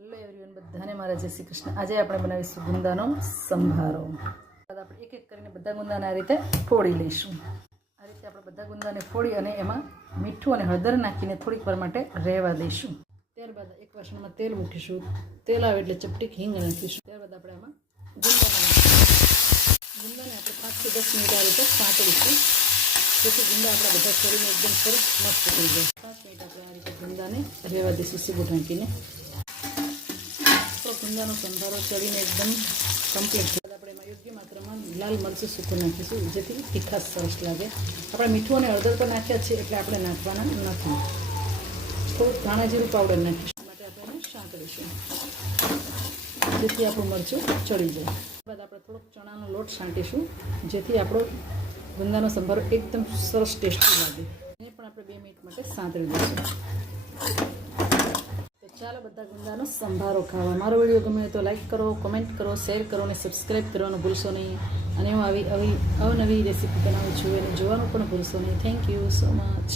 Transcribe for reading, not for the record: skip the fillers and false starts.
Hello everyone, બધાને મારા જય શ્રી કૃષ્ણ। આજે આપણે બનાવીશું ગુંદાનો સંભારો। આપણે એક એક કરીને બધા ગુંદાને આ રીતે ફોડી લઈશું। આ રીતે આપણે બધા ગુંદાને ફોડી અને એમાં મીઠું અને હળદર નાખીને થોડીક વાર માટે રહેવા દઈશું। ત્યારબાદ એક વાસણમાં તેલ મૂકીશું। તેલ આવે એટલે ચપટીક હિંગ નાખીશું। ત્યારબાદ આપણે આમાં ગુંદાને આપણે 5 થી 10 મિનિટ આ રીતે સાંતળીશું, જેથી ગુંદા આપણા બધા છોડીને એકદમ સરસ મસ્ત થઈ જાય। 5 મિનિટ આપણે આ રીતે ગુંદાને રહેવા દઈશું સીબું ઢાંકીને। ગુંદાનો સંભારો ચડીને એકદમ કમ્પ્લીટ થાય। આપણે એમાં યોગ્ય માત્રામાં લાલ મરચું સૂકું નાખીશું, જેથી તીખાશ સરસ લાગે। આપણે મીઠું અને હળદર પર નાખ્યા છે એટલે આપણે નાખવાના નથી। થોડુંક ધાણા જીરું પાવડર નાખીશું, માટે આપણે એને સાંતળીશું, જેથી આપણું મરચું ચડી જાય। ત્યારબાદ આપણે થોડોક ચણાનો લોટ સાંટીશું, જેથી આપણો ગુંદાનો સંભારો એકદમ સરસ ટેસ્ટી લાગે। એને પણ આપણે 2 મિનિટ માટે સાંતળી દઈશું। ચાલો બધા ગુંદાનો સંભારો ખાવા। મારો વિડીયો ગમે તો લાઈક કરો, કમેન્ટ કરો, શેર કરો અને સબસ્ક્રાઈબ કરવાનું ભૂલશો નહીં। અને હું આવી અવનવી રેસીપી બનાવું છું એને જોવાનું પણ ભૂલશો નહીં। Thank you so much.